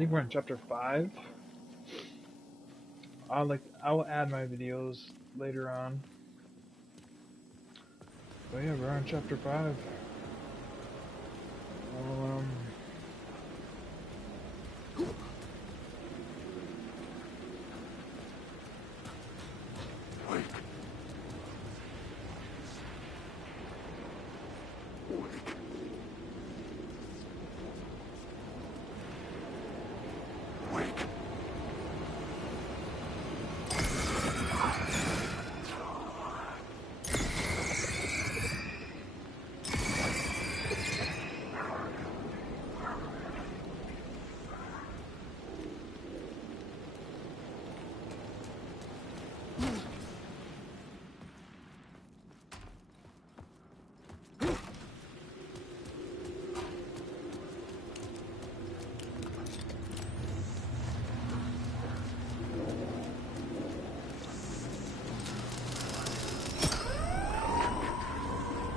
think we're on chapter 5. I will add my videos later on. But yeah, we're on chapter 5. Well, Wake. Wake. Wake.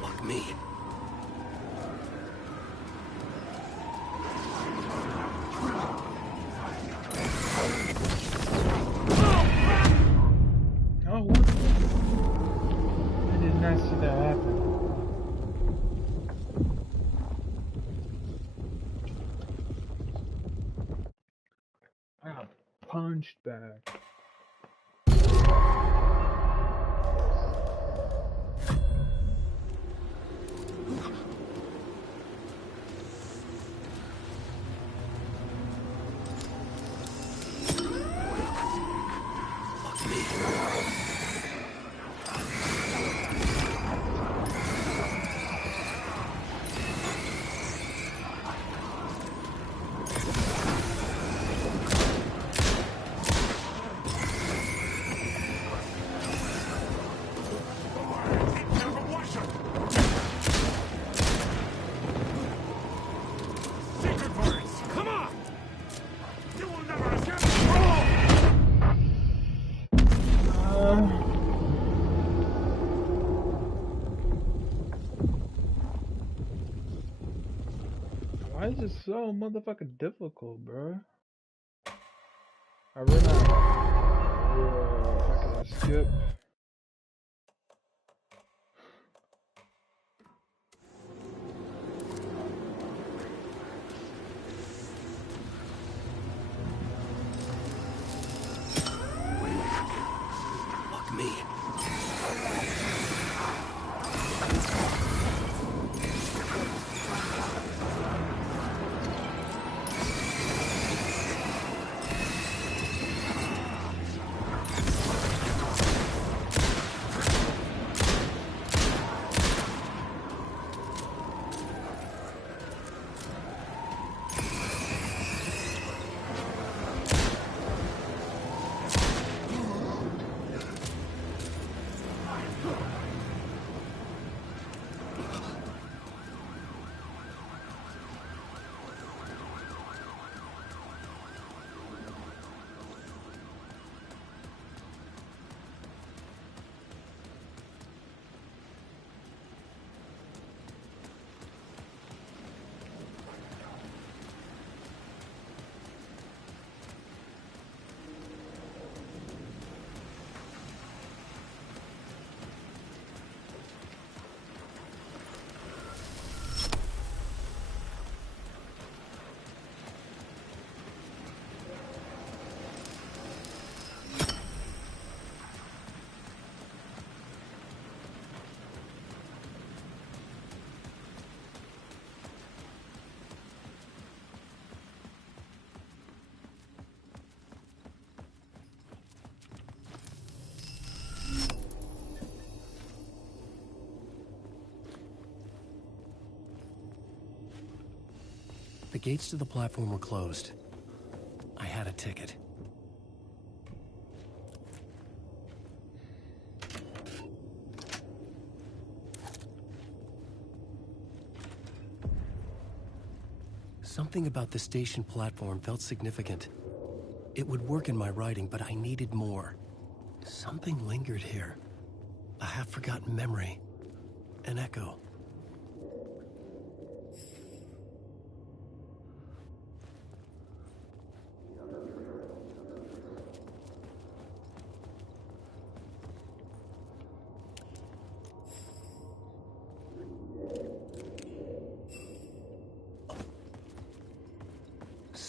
Fuck me. oh, what? I did not see that happen. I got punched back. Fuck me. Secret parts! Come on! You will never escape! Why is it so motherfucking difficult, bro? I ran out. If I can skip. Fuck me. The gates to the platform were closed. I had a ticket. Something about the station platform felt significant. It would work in my writing, but I needed more. Something lingered here. A half-forgotten memory. An echo.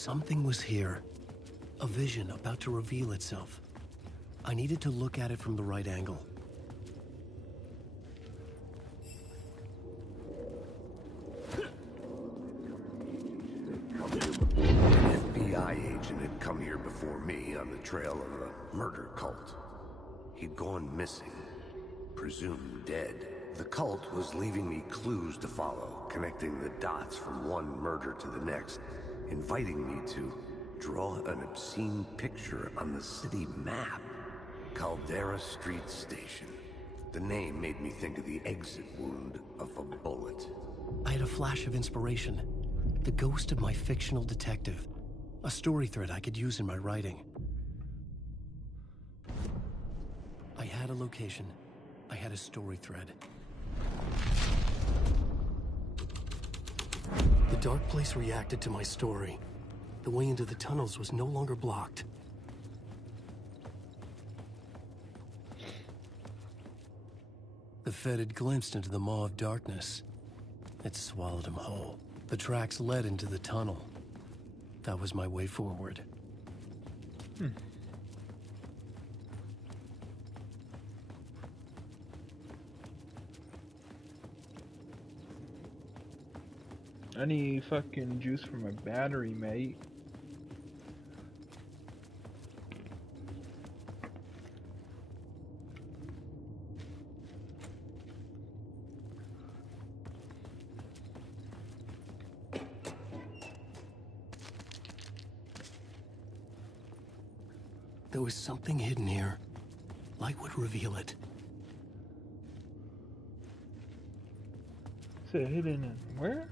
Something was here. A vision about to reveal itself. I needed to look at it from the right angle. An FBI agent had come here before me on the trail of a murder cult. He'd gone missing, presumed dead. The cult was leaving me clues to follow, connecting the dots from one murder to the next, inviting me to draw an obscene picture on the city map. Caldera Street Station. The name made me think of the exit wound of a bullet. I had a flash of inspiration. The ghost of my fictional detective. A story thread I could use in my writing. I had a location. I had a story thread. The dark place reacted to my story. The way into the tunnels was no longer blocked. The Fed had glimpsed into the maw of darkness. It swallowed him whole. The tracks led into the tunnel. That was my way forward. I need fucking juice for my battery, mate. There was something hidden here. Light would reveal it. Is it hidden in where?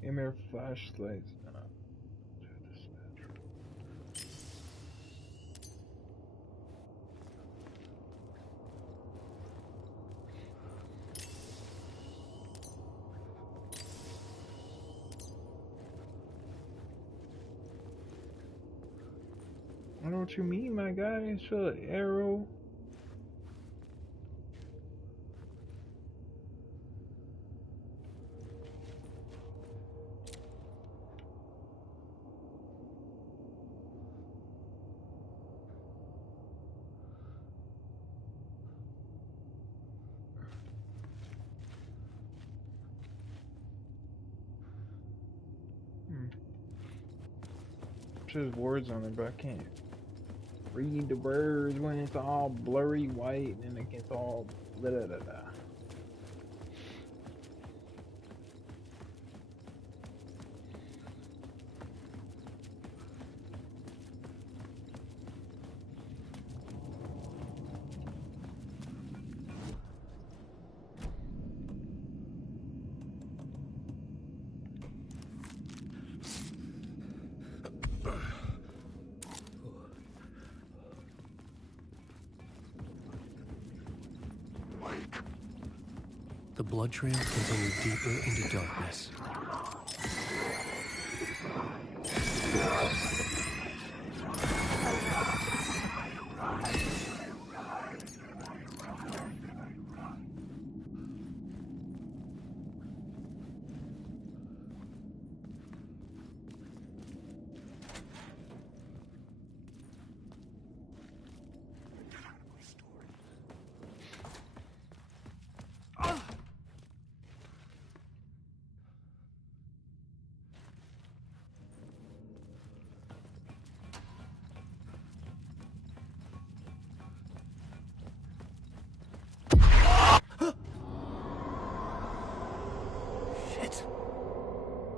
Emir flashlights. I know what you mean, my guy. Show an arrow. There's words on it, but I can't read the words when it's all blurry white and it gets all da da da da. The blood trail continued deeper into darkness.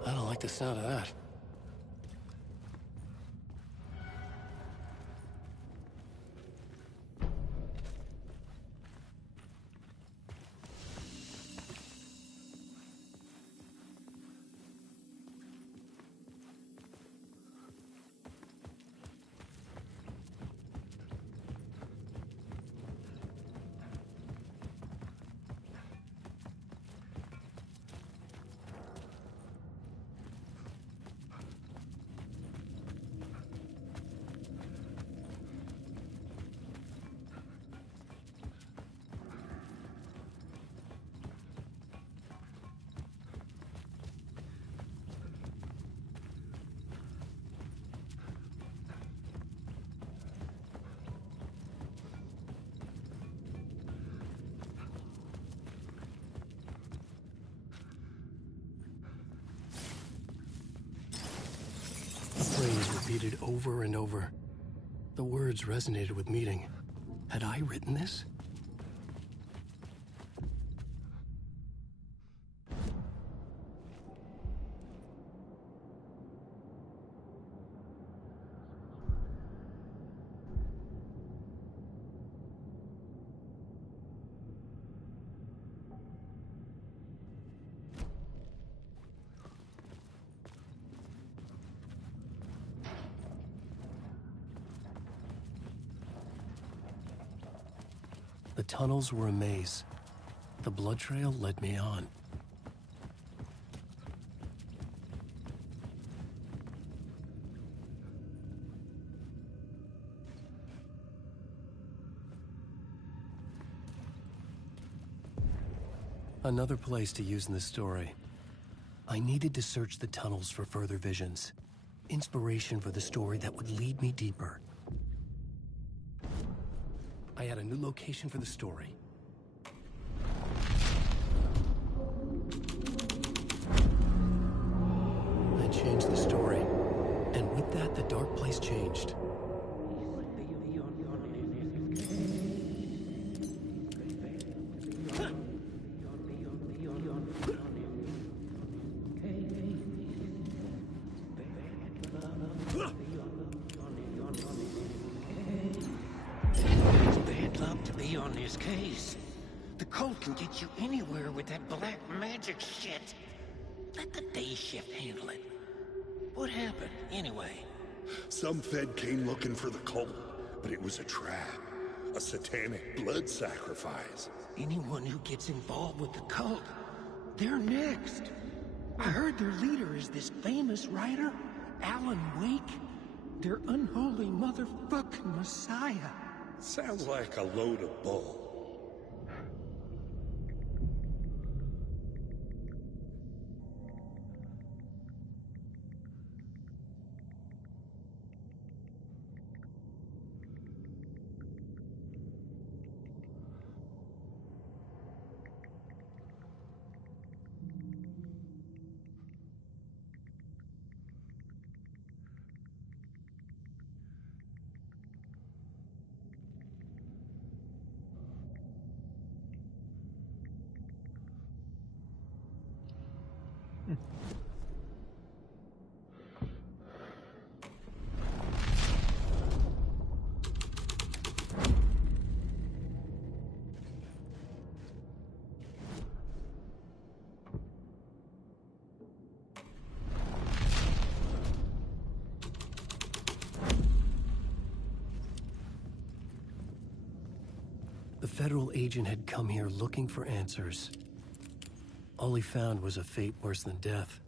I don't like the sound of that. repeated over and over. The words resonated with meaning. Had I written this? The tunnels were a maze. The blood trail led me on. Another place to use in the story. I needed to search the tunnels for further visions. Inspiration for the story that would lead me deeper. I had a new location for the story. I changed the story. And with that, the dark place changed. On his case. The cult can get you anywhere with that black magic shit. Let the day shift handle it. What happened, anyway? Some Fed came looking for the cult, but it was a trap. A satanic blood sacrifice. Anyone who gets involved with the cult, they're next. I heard their leader is this famous writer, Alan Wake. Their unholy motherfucking messiah. Sounds like a load of bull. The federal agent had come here looking for answers. All he found was a fate worse than death.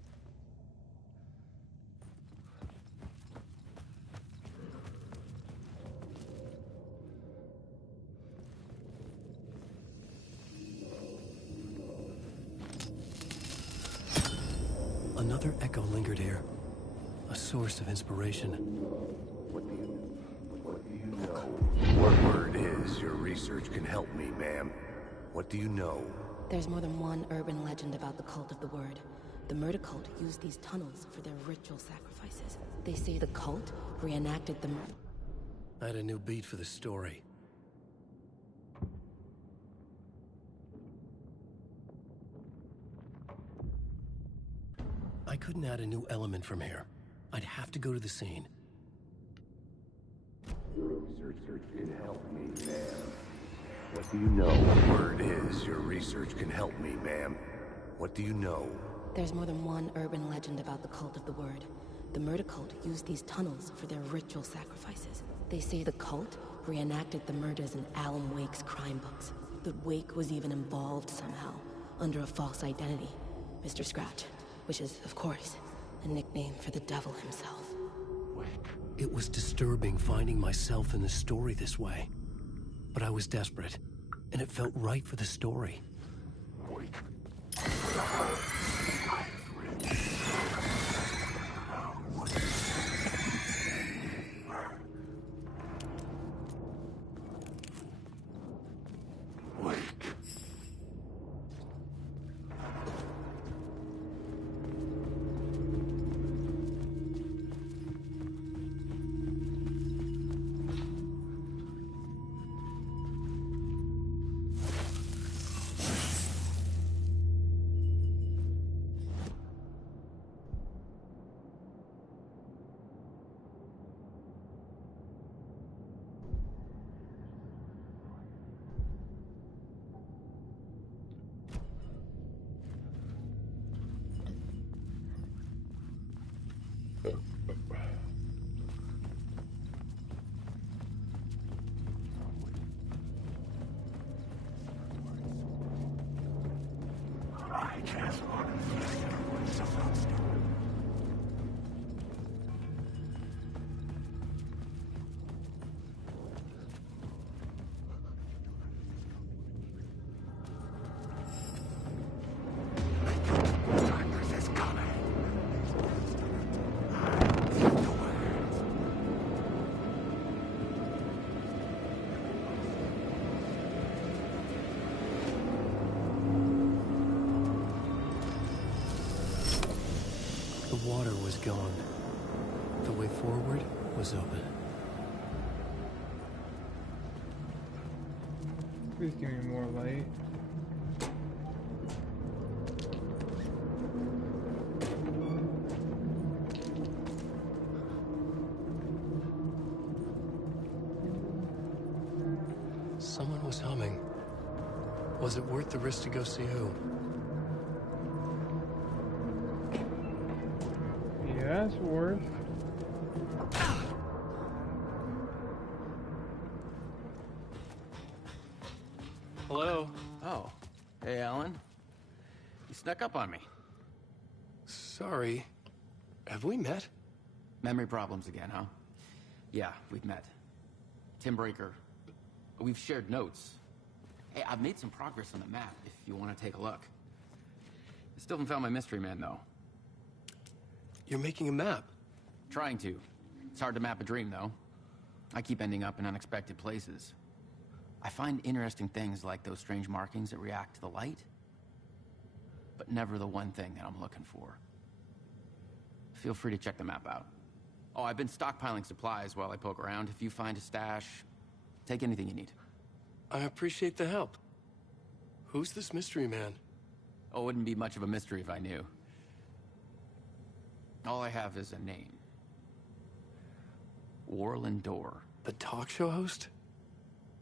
Another echo lingered here, a source of inspiration. What do you know? What word is your research can help me, ma'am? What do you know? There's more than one urban legend about the Cult of the Word. The murder cult used these tunnels for their ritual sacrifices. They say the cult reenacted the murder. I had a new beat for the story. I couldn't add a new element from here. I'd have to go to the scene. Your research can help me, ma'am. What do you know? What word is your research can help me, ma'am? What do you know? There's more than one urban legend about the Cult of the Word. The murder cult used these tunnels for their ritual sacrifices. They say the cult reenacted the murders in Alan Wake's crime books. That Wake was even involved somehow, under a false identity. Mr. Scratch, which is, of course, a nickname for the devil himself. It was disturbing finding myself in the story this way. But I was desperate, and it felt right for the story. water was gone. The way forward was open. Please give me more light. Someone was humming. Was it worth the risk to go see who? Yeah, it's worth. Hello? Oh. Hey, Alan. You snuck up on me. Sorry. Have we met? Memory problems again, huh? Yeah, we've met. Tim Breaker. We've shared notes. Hey, I've made some progress on the map, if you want to take a look. I still haven't found my mystery man, though. You're making a map. Trying to. It's hard to map a dream, though. I keep ending up in unexpected places. I find interesting things like those strange markings that react to the light, but never the one thing that I'm looking for. Feel free to check the map out. Oh, I've been stockpiling supplies while I poke around. If you find a stash, take anything you need. I appreciate the help. Who's this mystery man? Oh, it wouldn't be much of a mystery if I knew. All I have is a name. Warlin Door. The talk show host?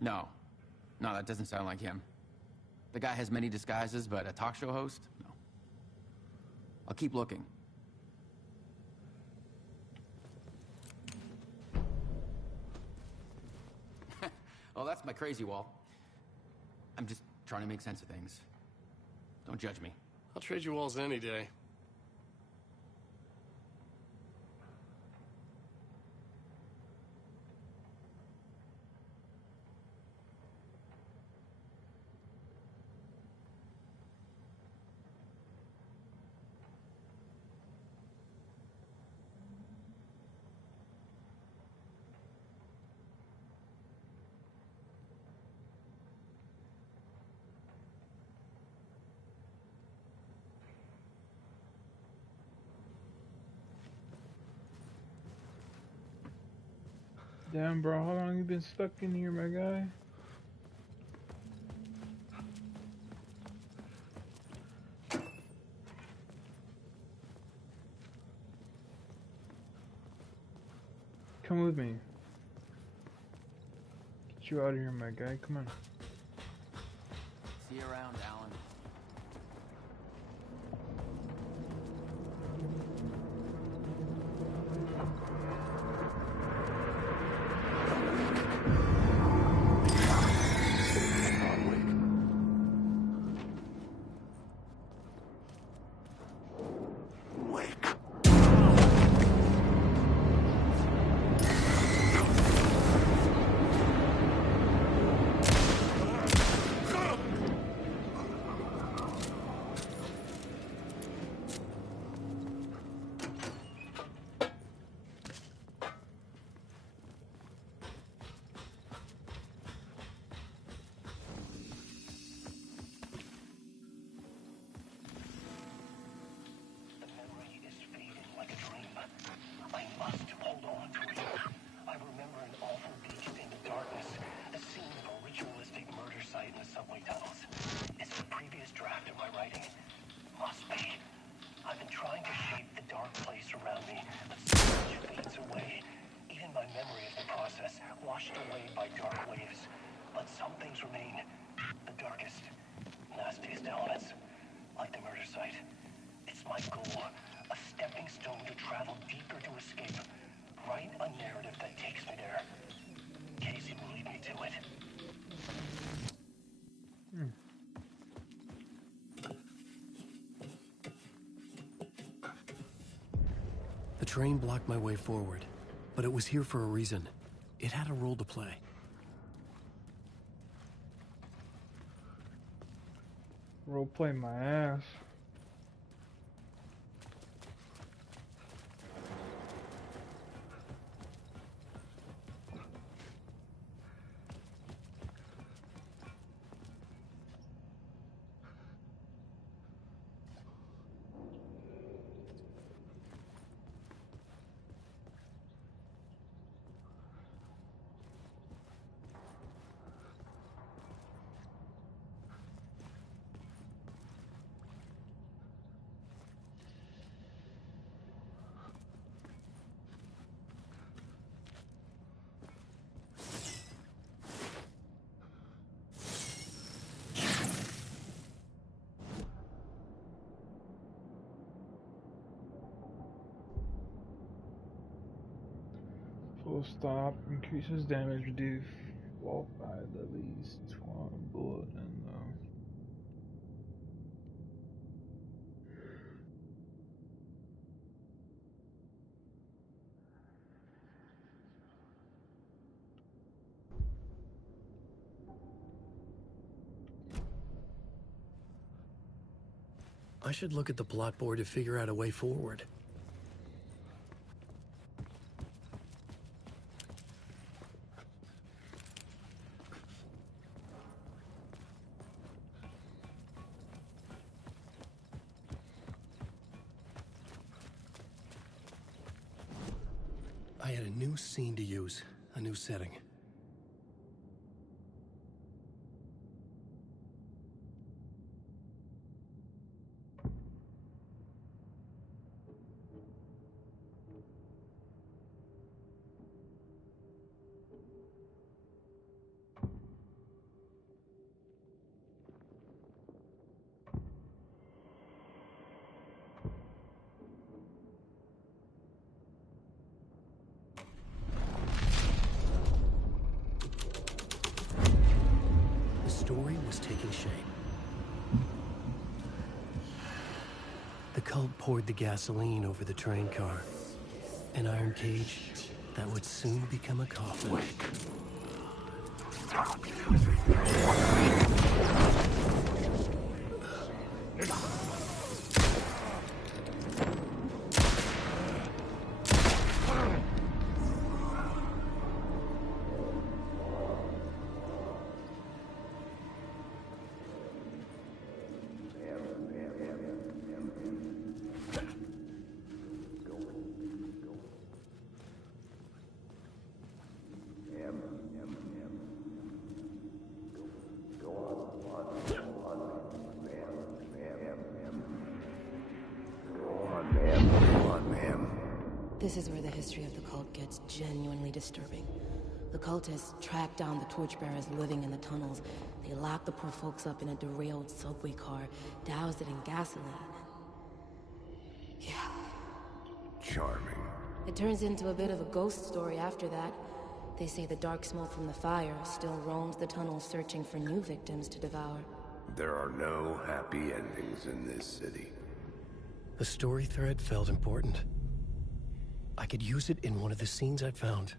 No. No, that doesn't sound like him. The guy has many disguises, but a talk show host? No. I'll keep looking. Oh, that's my crazy wall. I'm just trying to make sense of things. Don't judge me. I'll trade you walls any day. Damn, bro, how long you been stuck in here, my guy? Come with me. Get you out of here, my guy. Come on. See you around, Alan. The train blocked my way forward, but it was here for a reason. It had a role to play. Roleplay my ass. Auto stop increases damage reduced while fired at least one bullet and I should look at the plot board to figure out a way forward. I had a new scene to use, a new setting. The story was taking shape. The cult poured the gasoline over the train car. An iron cage that would soon become a coffin. This is where the history of the cult gets genuinely disturbing. The cultists tracked down the torchbearers living in the tunnels. They locked the poor folks up in a derailed subway car, doused it in gasoline. Yeah. Charming. It turns into a bit of a ghost story after that. They say the dark smoke from the fire still roams the tunnels searching for new victims to devour. There are no happy endings in this city. The story thread felt important. I could use it in one of the scenes I'd found.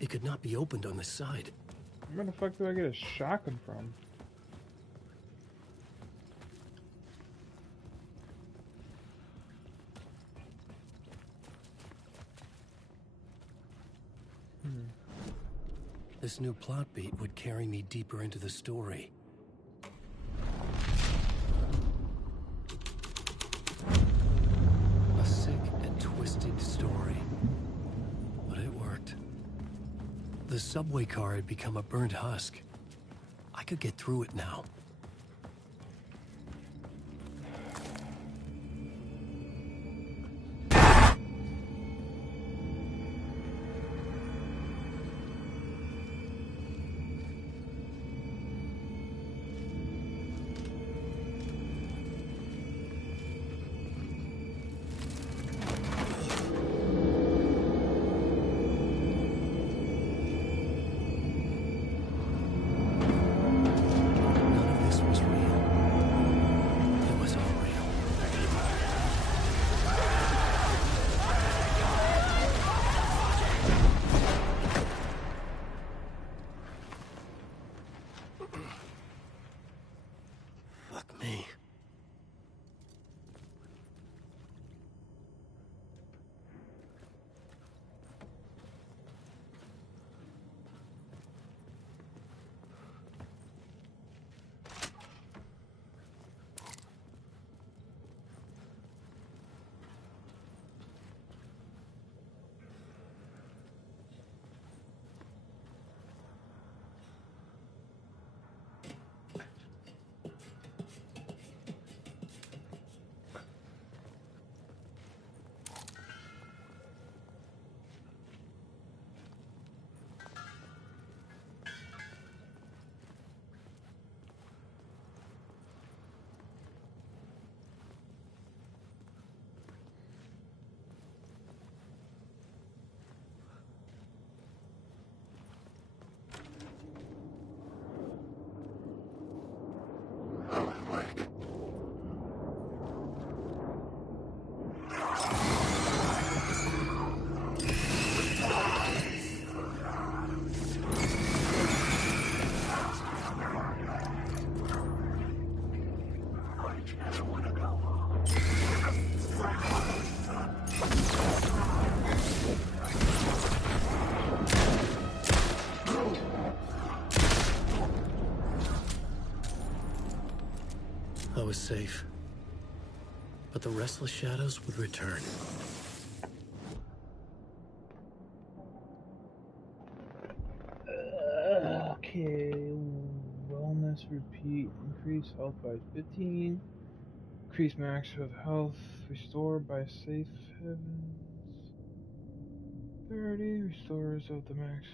It could not be opened on the side. where the fuck do I get a shotgun from? This new plot beat would carry me deeper into the story. A sick and twisted story. But it worked. The subway car had become a burnt husk. I could get through it now. None of this was real. It was all real. Fuck me. I was safe. But the restless shadows would return. Okay, wellness repeat. Increase health by 15. Increase max of health restored by safe heavens. 30 restores of the max.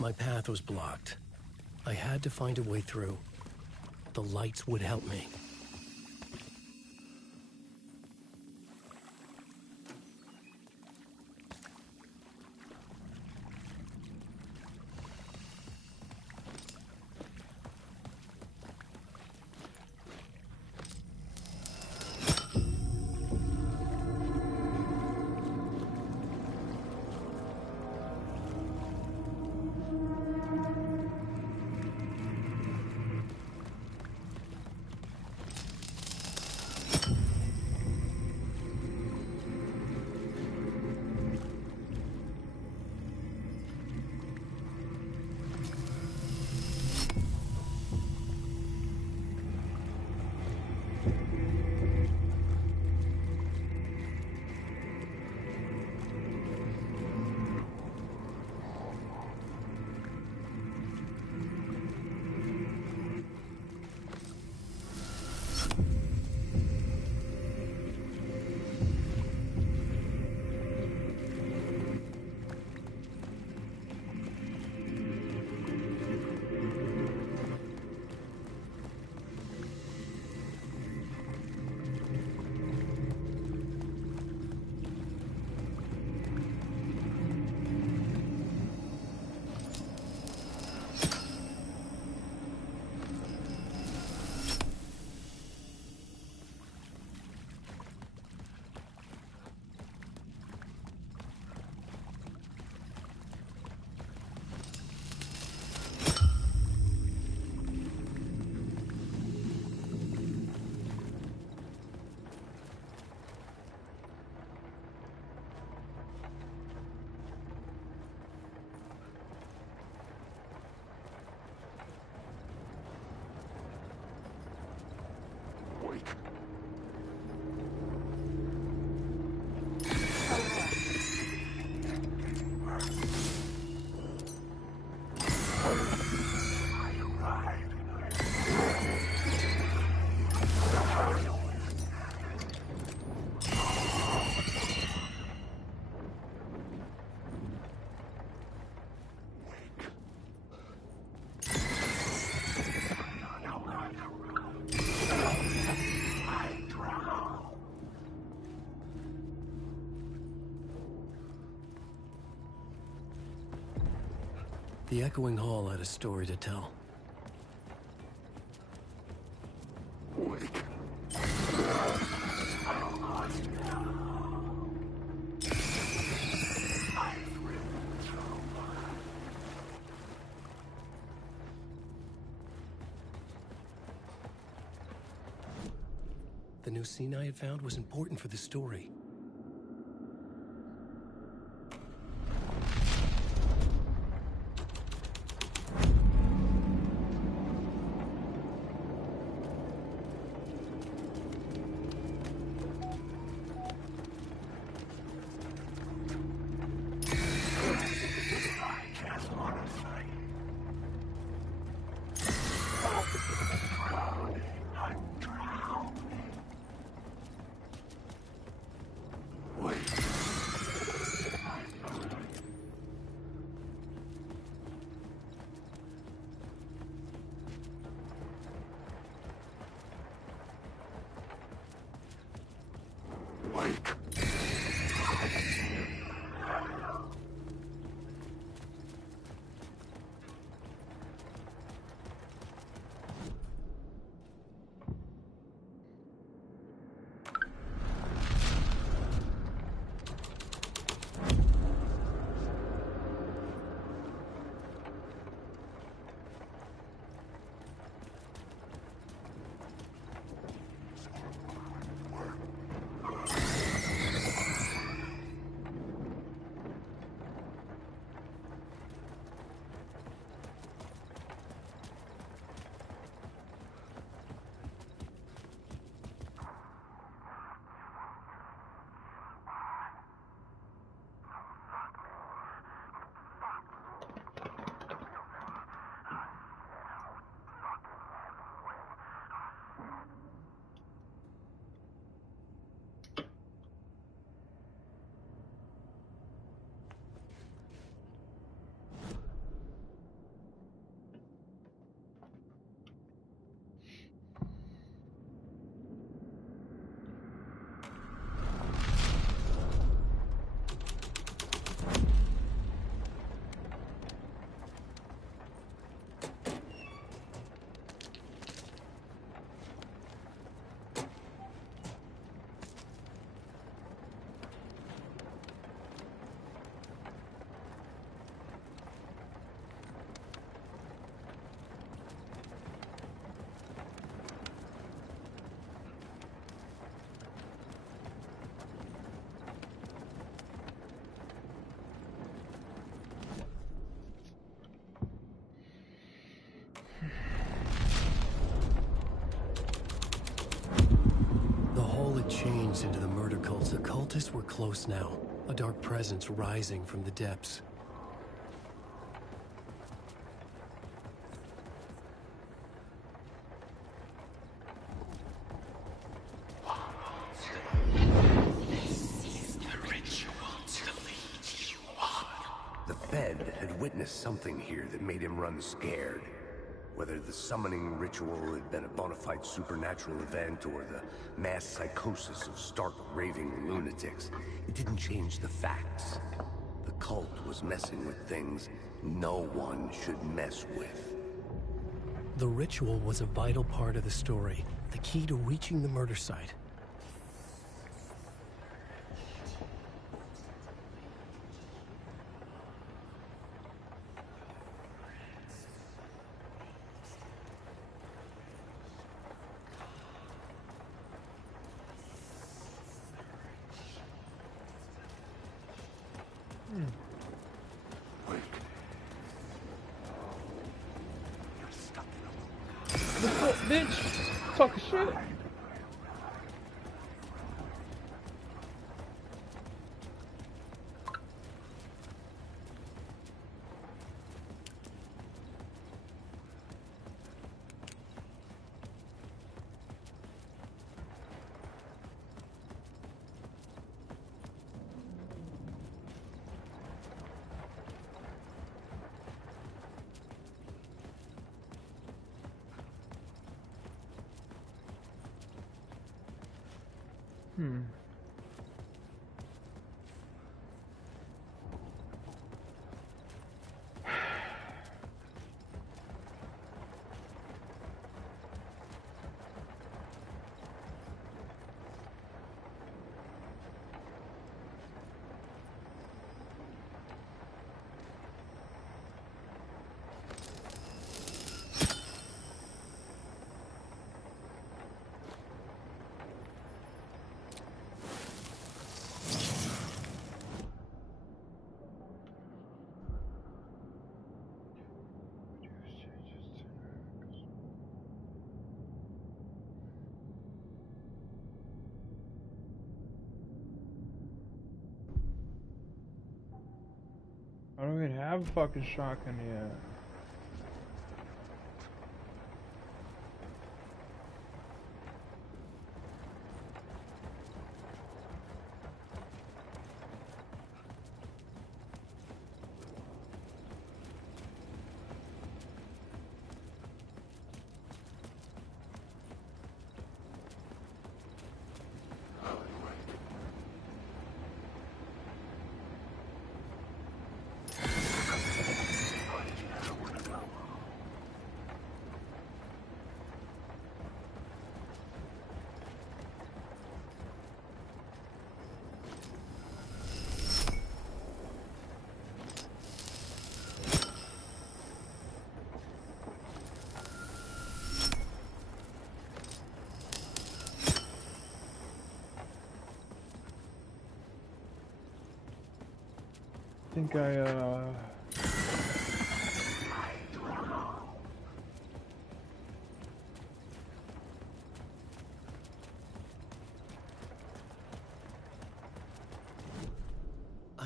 My path was blocked. I had to find a way through. The lights would help me. The echoing hall had a story to tell. The new scene I had found was important for the story. Wake. The hole had changed into the murder cult. The cultists were close now, a dark presence rising from the depths. The Fed had witnessed something here that made him run scared. Whether the summoning ritual had been a bona fide supernatural event or the mass psychosis of stark raving lunatics, it didn't change the facts. The cult was messing with things no one should mess with. The ritual was a vital part of the story, the key to reaching the murder site. The fuck, bitch? Talking shit. I don't even have a fucking shotgun yet. think I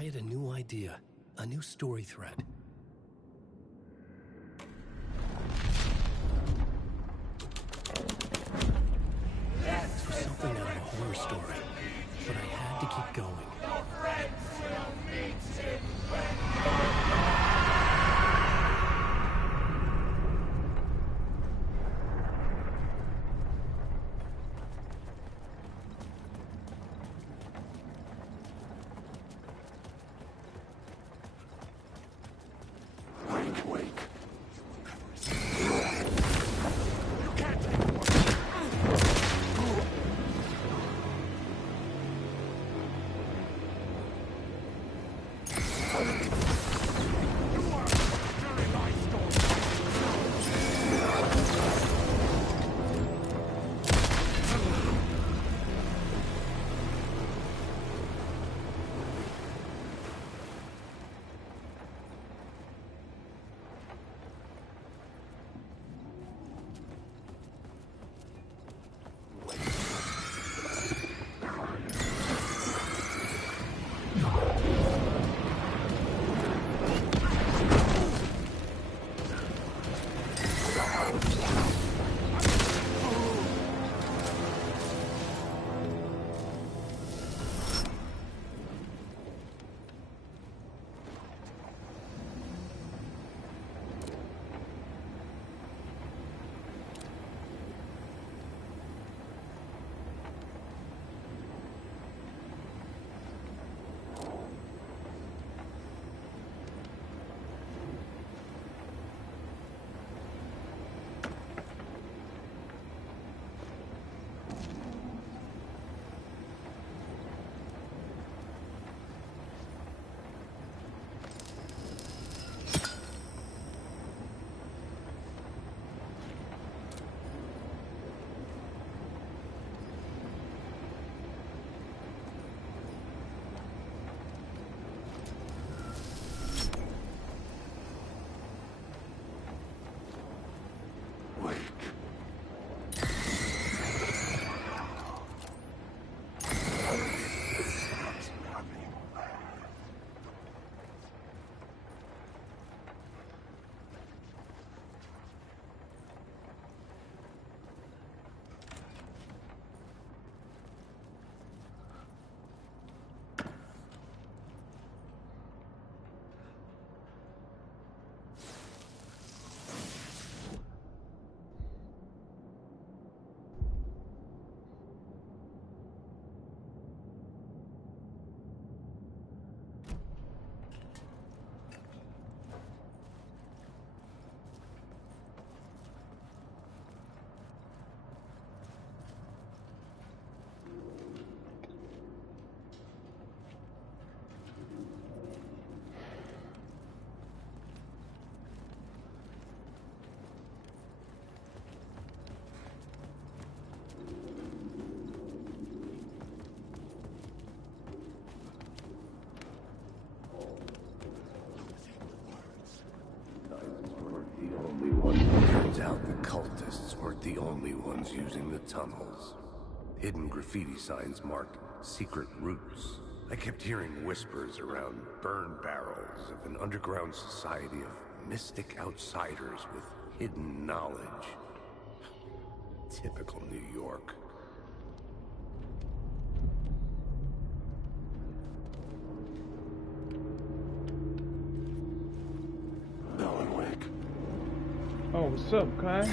had a new idea, a new story thread. Something out of a horror story, but I had to keep going. Turns out the cultists weren't the only ones using the tunnels. Hidden graffiti signs marked secret routes. I kept hearing whispers around burn barrels of an underground society of mystic outsiders with hidden knowledge. Typical New York. Alan Wake. Oh, what's up, Kai?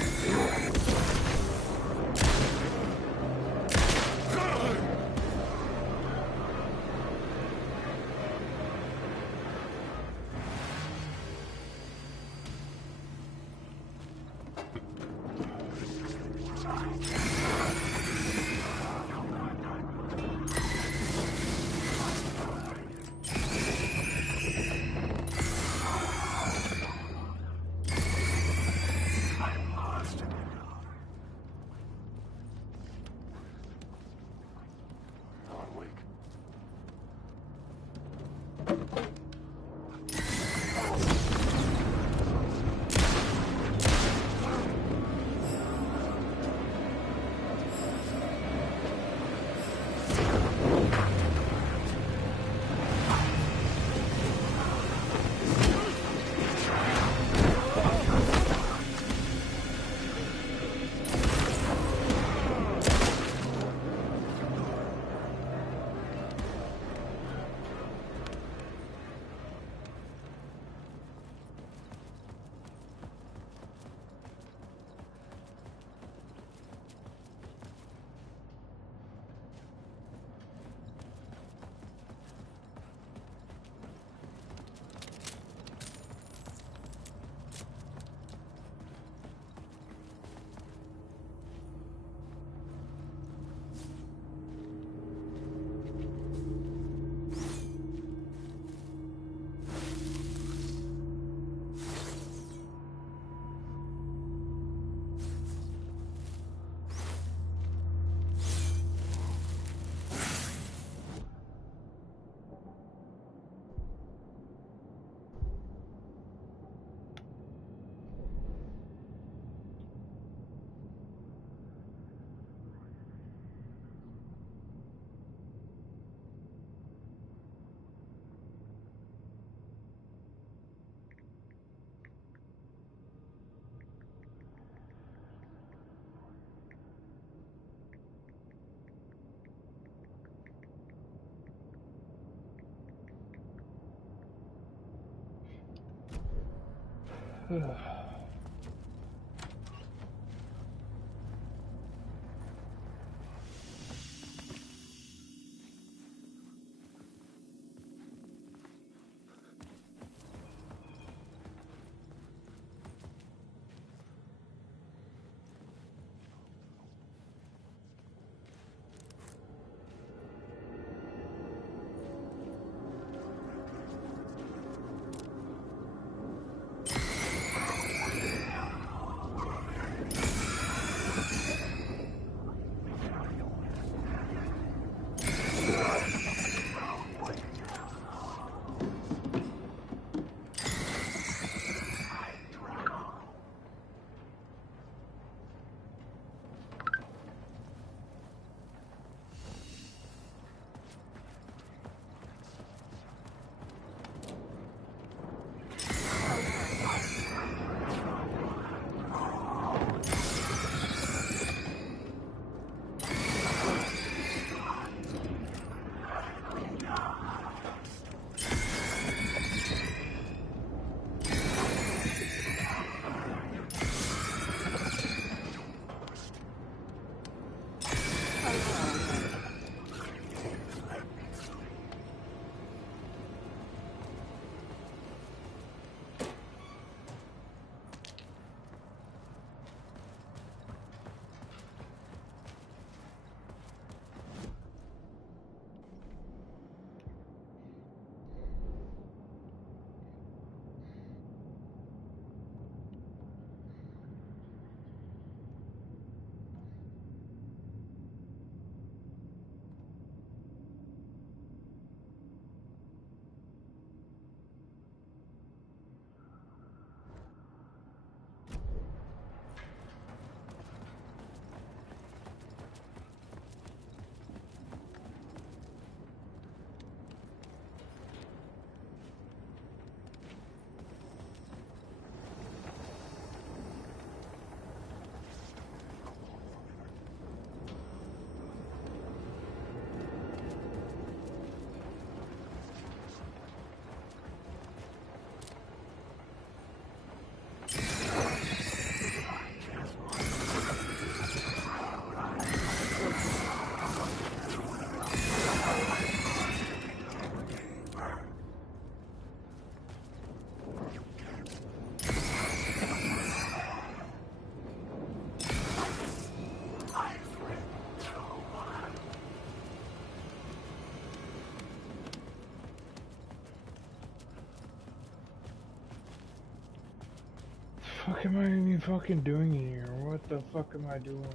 Fuck am I even fucking doing here? What the fuck am I doing?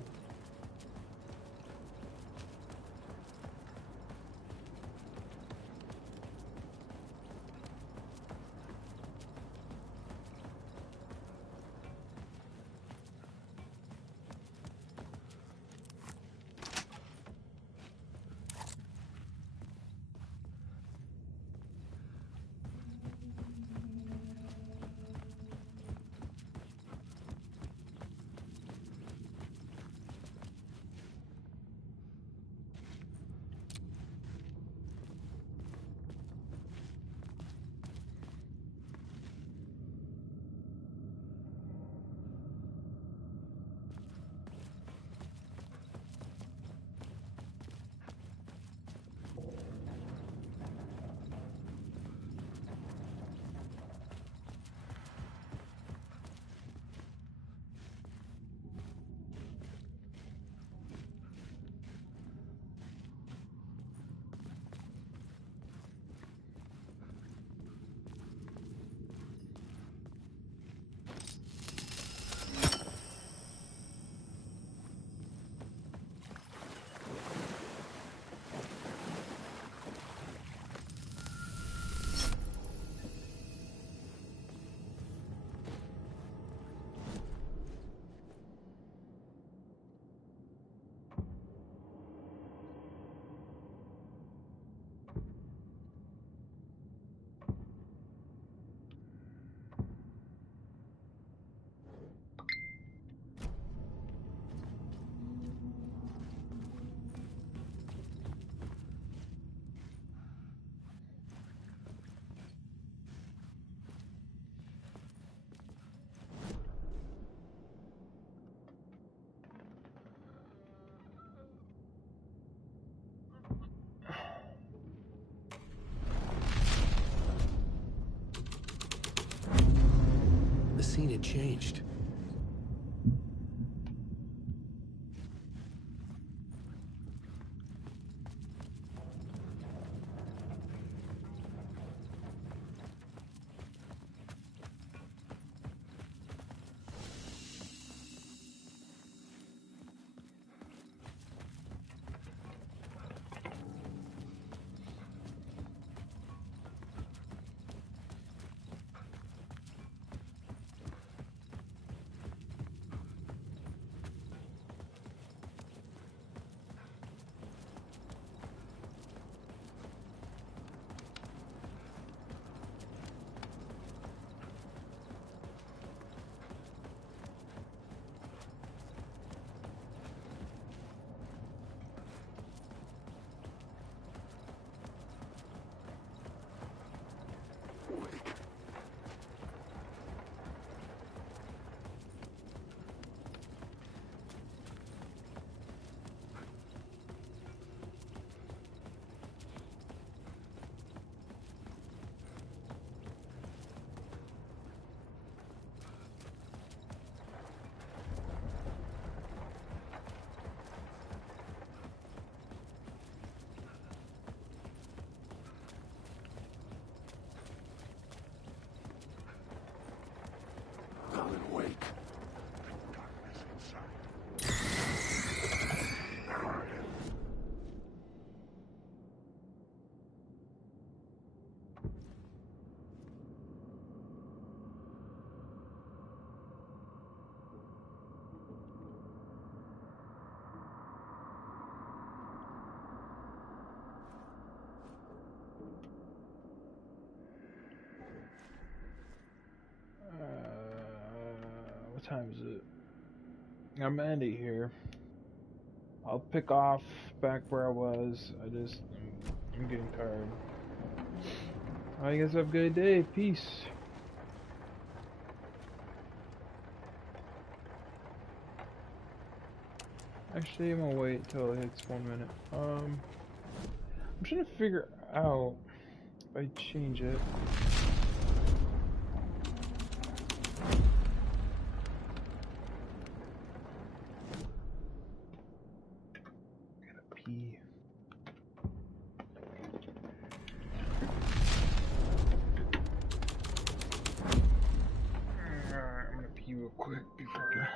changed. Alan Wake. What time is it? I'm ending here. I'll pick off back where I was. I'm getting tired. I guess have a good day. Peace. Actually, I'm gonna wait until it hits 1 minute. I'm trying to figure out if I change it. Gotta pee. Alright, I'm gonna pee real quick before.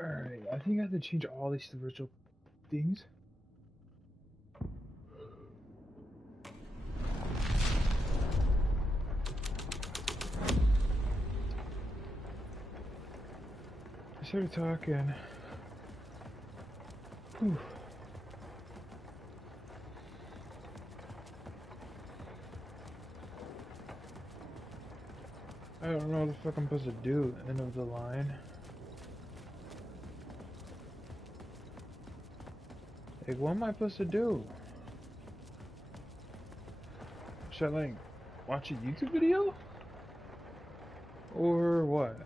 Alright, I think I have to change all these virtual things. I started talking. Whew. I don't know what the fuck I'm supposed to do at the end of the line. Like, what am I supposed to do? Should I, like, watch a YouTube video? Or what?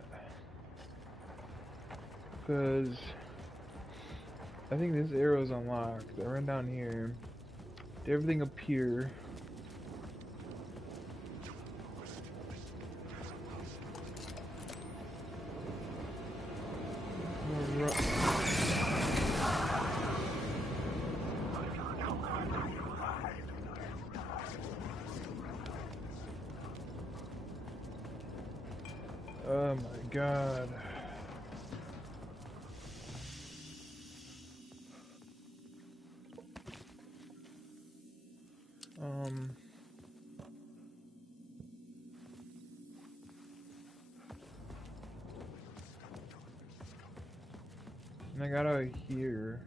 Because I think this arrow is unlocked. I ran down here. Did everything up here. Oh my god. And I got out here.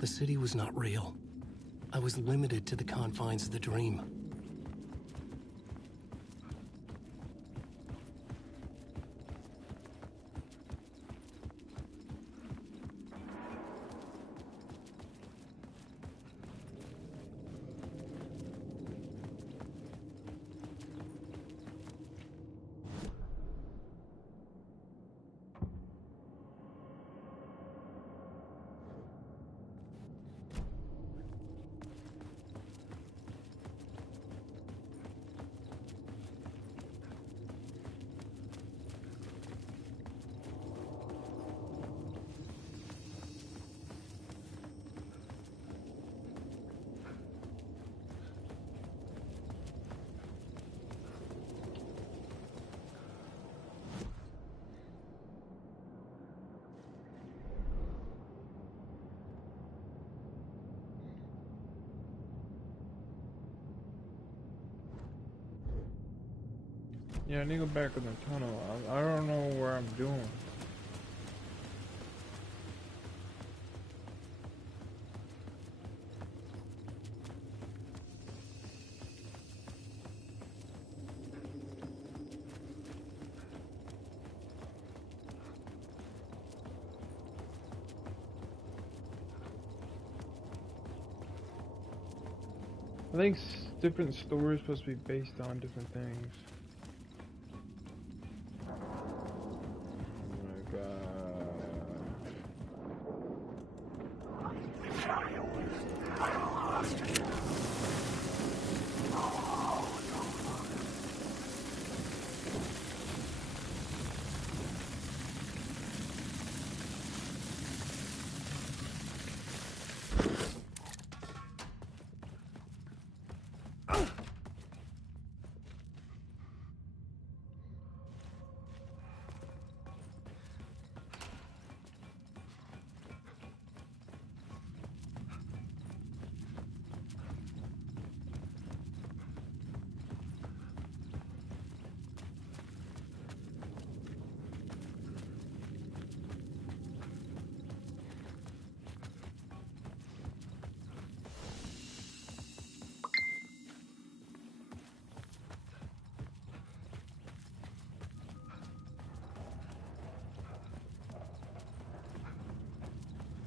The city was not real. I was limited to the confines of the dream. Yeah, I need to go back in the tunnel. I don't know where I'm doing. I think different stories supposed to be based on different things.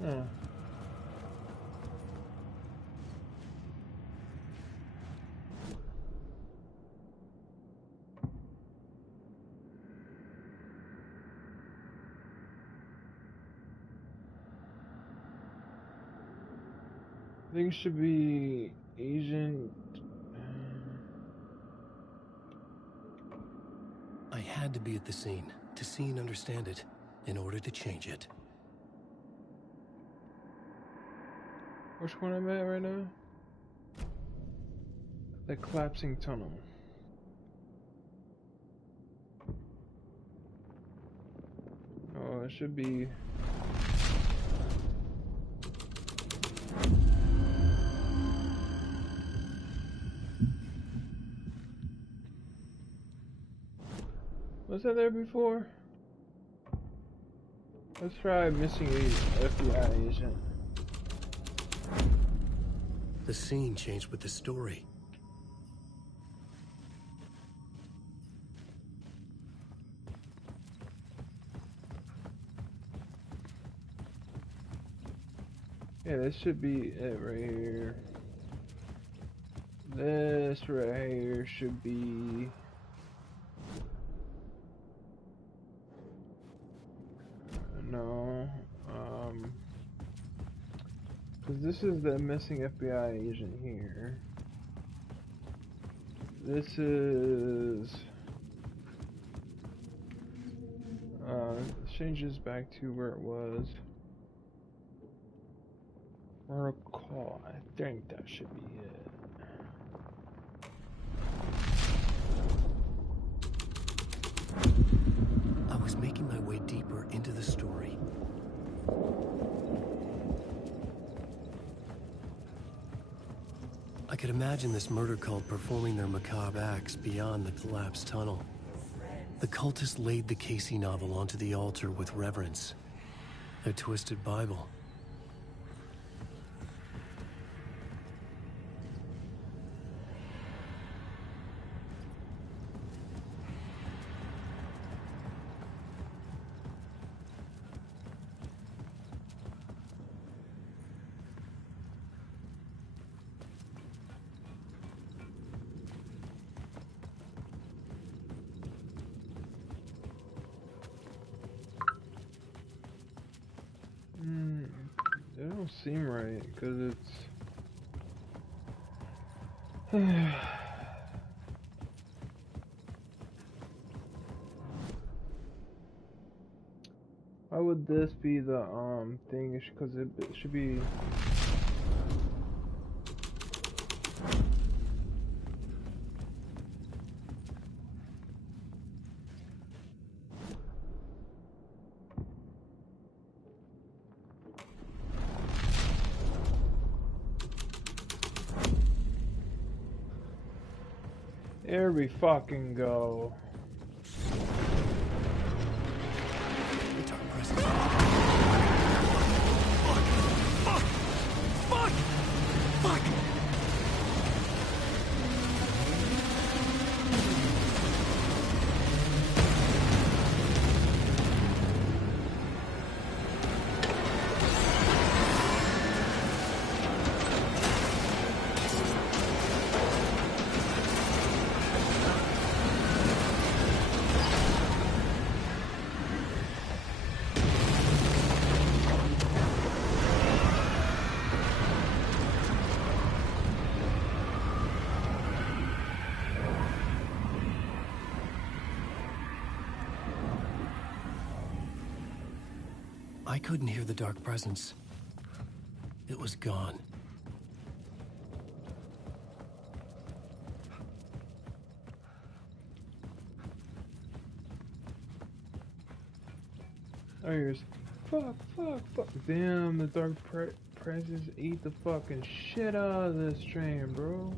Huh. I think it should be Agent. I had to be at the scene to see and understand it in order to change it. Which one I'm at right now? The collapsing tunnel. Oh, it should be. Was that there before? Let's try missing a FBI agent. The scene changed with the story. Yeah, this should be it right here. This right here should be. No, because this is the missing FBI agent here. This is, changes back to where it was. Recall, I think that should be it. I was making my way deeper into the story. I could imagine this murder cult performing their macabre acts beyond the collapsed tunnel. The cultists laid the Casey novel onto the altar with reverence. Their twisted Bible. It don't seem right, because it's... Why would this be the, thing? Because it should be... There we fucking go. I couldn't hear the dark presence. It was gone. Oh, here's fuck. Damn, the dark presence eat the fucking shit out of this train, bro.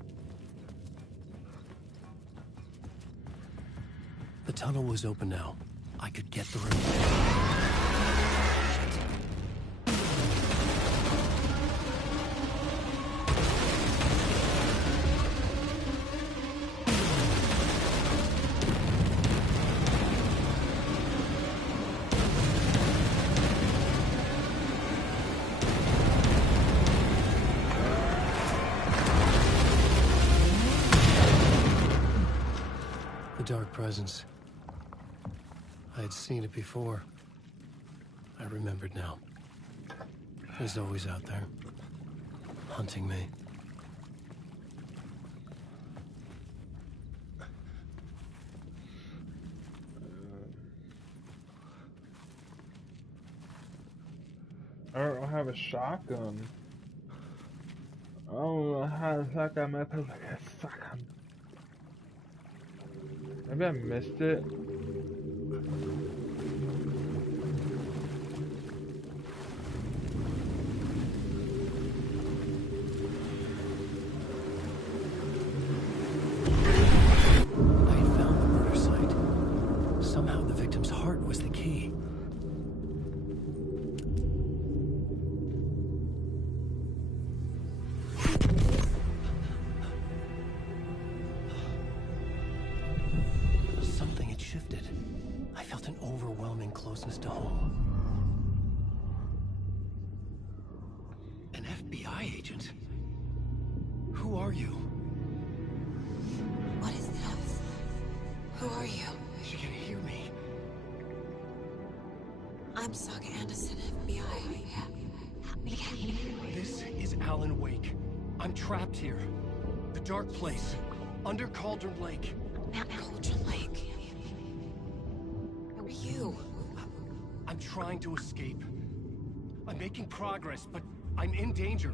The tunnel was open now. I could get through. The Dark Presence. I had seen it before. I remembered now. It was always out there, hunting me. I don't have a shotgun. I don't know how a shotgun might look like a shotgun. Maybe I missed it. I had found the murder site. Somehow the victim's heart was the key. Something had shifted. I felt an overwhelming closeness to home. An FBI agent? Who are you? What is this? Who are you? She can hear me. I'm Saga Anderson, FBI. This is Alan Wake. I'm trapped here. The dark place. Under Cauldron Lake. Cauldron Lake. Who are you? I'm trying to escape. I'm making progress, but I'm in danger.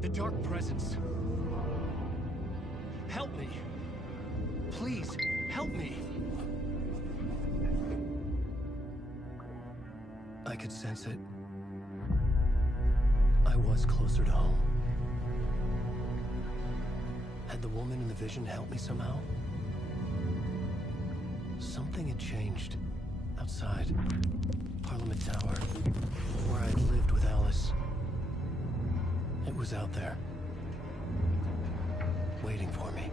The Dark Presence. Help me. Please, help me. I could sense it. I was closer to home. Had the woman in the vision helped me somehow? Something had changed. Outside. Parliament Tower. Where I'd lived with Alice. It was out there. Waiting for me.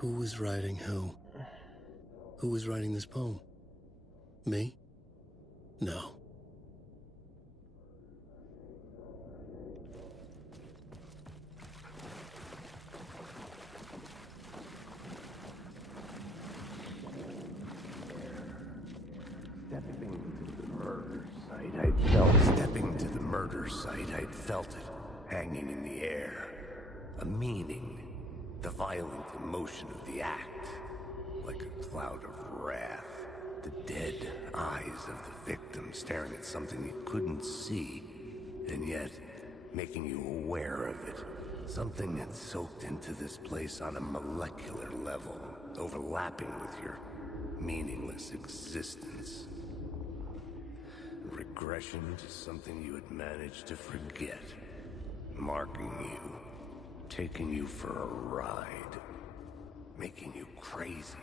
Who was writing who? Who was writing this poem? Me? No. Stepping to the murder site, I'd felt it, hanging in the air. A meaning. The violent emotion of the act. Like a cloud of wrath. The dead eyes of the victim staring at something you couldn't see, and yet making you aware of it. Something had soaked into this place on a molecular level, overlapping with your meaningless existence. Regression to something you had managed to forget. Marking you. Taking you for a ride. Making you crazier.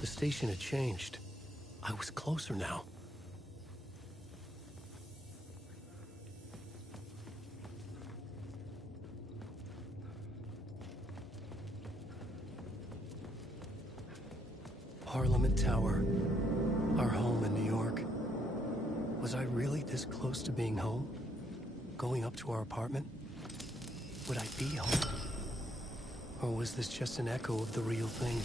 The station had changed. I was closer now. Parliament Tower. Our home in New York. Was I really this close to being home? Going up to our apartment? Would I be home? Or was this just an echo of the real thing?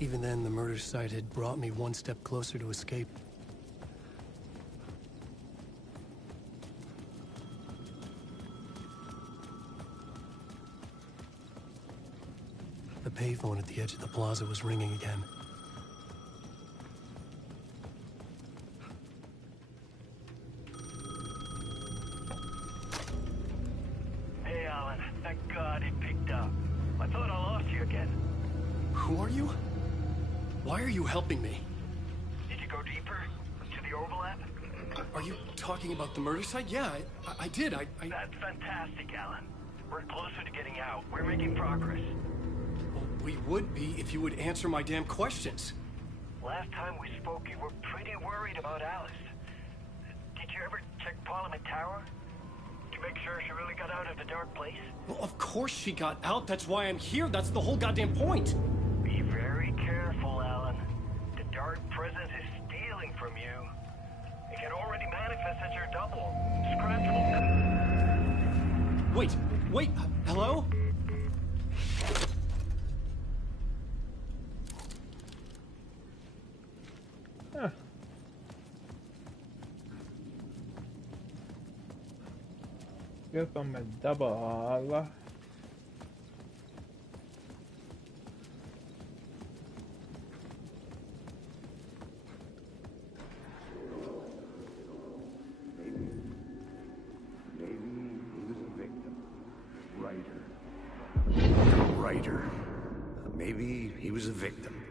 Even then, the murder site had brought me one step closer to escape. The payphone at the edge of the plaza was ringing again. Hey, Alan. Thank God it picked up. I thought I lost you again. Who are you? Why are you helping me? Did you go deeper? To the overlap? Are you talking about the murder site? Yeah, I did. That's fantastic, Alan. We're closer to getting out. We're making progress. Well, we would be if you would answer my damn questions. Last time we spoke, you were pretty worried about Alice. Did you ever check Parliament Tower? To make sure she really got out of the dark place? Well, of course she got out. That's why I'm here. That's the whole goddamn point. Be very careful, Alan. The dark presence is stealing from you. It can already manifest as your double. Scratch will... Wait, hello? Huh. Guess I'm a double. Maybe he was a victim.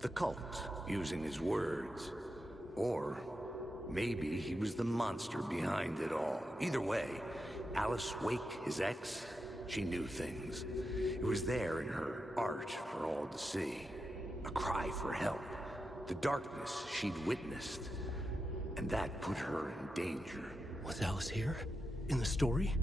The cult, using his words. Or maybe he was the monster behind it all. Either way, Alice Wake, his ex, she knew things. It was there in her art for all to see. A cry for help. The darkness she'd witnessed. And that put her in danger. Was Alice here? In the story?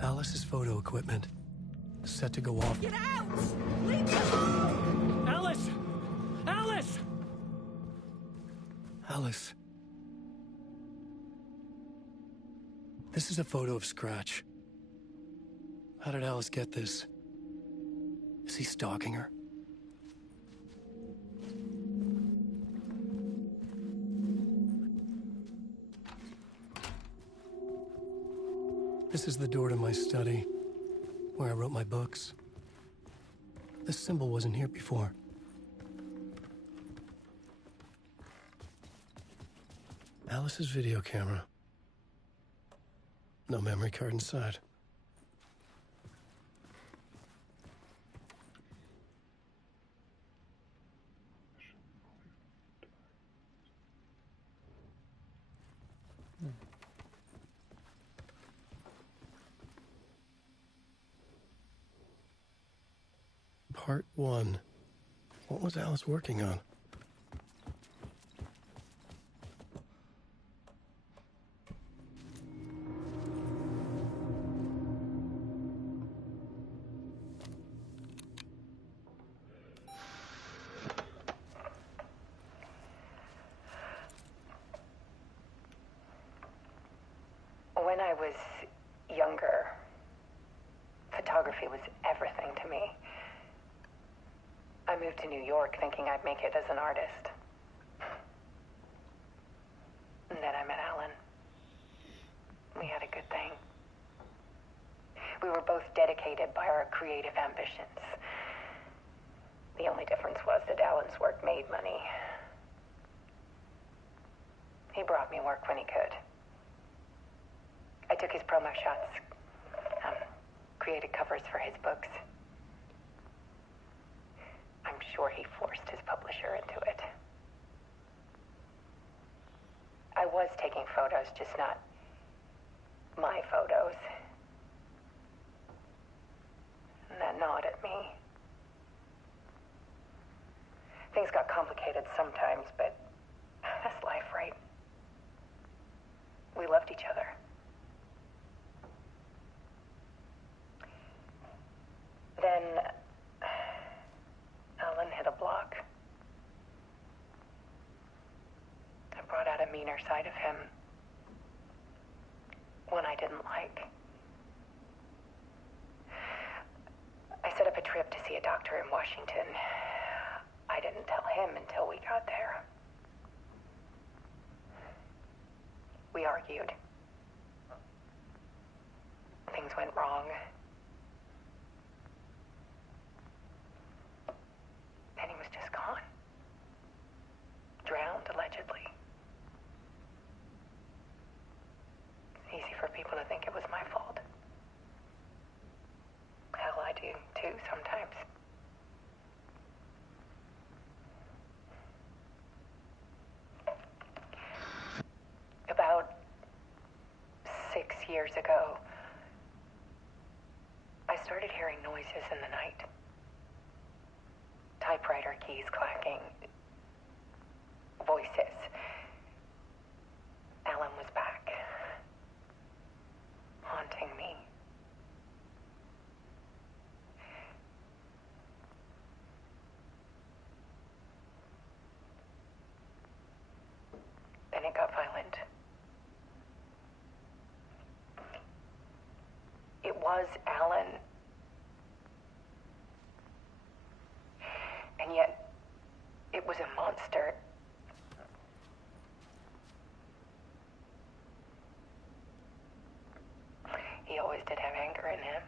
Alice's photo equipment. Set to go off. Get out! Leave me alone! Alice! Alice! Alice. This is a photo of Scratch. How did Alice get this? Is he stalking her? This is the door to my study, where I wrote my books. This symbol wasn't here before. Alice's video camera. No memory card inside. Part 1. What was Alice working on? When I was younger, photography was everything to me. I moved to New York thinking I'd make it as an artist. And then I met Alan. We had a good thing. We were both dedicated by our creative ambitions. The only difference was that Alan's work made money. He brought me work when he could. I took his promo shots. Created covers for his books. I'm sure he forced his publisher into it. I was taking photos, just not my photos. And that gnawed at me. Things got complicated sometimes, but that's life, right? We loved each other. Then Alan hit a block. I brought out a meaner side of him. One I didn't like. I set up a trip to see a doctor in Washington. I didn't tell him until we got there. We argued. Things went wrong. And he was just gone. Drowned, allegedly. It's easy for people to think it was my fault. Hell, I do too sometimes. About 6 years ago, I started hearing noises in the night. Typewriter keys clacking. Voices. Alan was back. Haunting me. Then it got violent. It was Alan. And yet, it was a monster. He always did have anger in him.